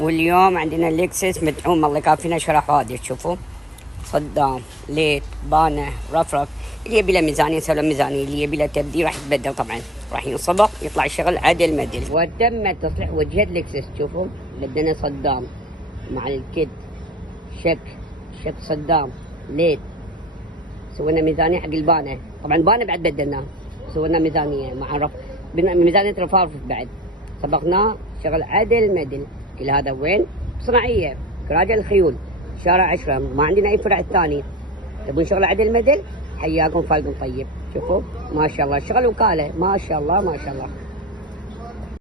واليوم عندنا لكسس مدعوم، الله يكافينا شرح هذه. تشوفوا صدام، ليت، بانه، رفرف. اللي يبي له ميزانيه يسوي له ميزانيه، اللي يبي له تبديل راح يتبدل طبعا، راح ينصبغ يطلع الشغل عدل مدل. وتم تصليح وجهه لكسس. تشوفوا بدنا صدام مع الكت، شك صدام، ليت. سوينا ميزانيه حق البانه، طبعا البانه بعد بدلناه. سوينا ميزانيه مع ميزانيه رفارف بعد، صبغناه شغل عدل مدل. كل هذا وين؟ صناعيه كراجل الخيول، شارع 10. ما عندنا اي فرع ثاني. تبون شغل عدل مدل؟ حياكم فالكم طيب. شوفوا ما شاء الله، شغل وكاله، ما شاء الله ما شاء الله.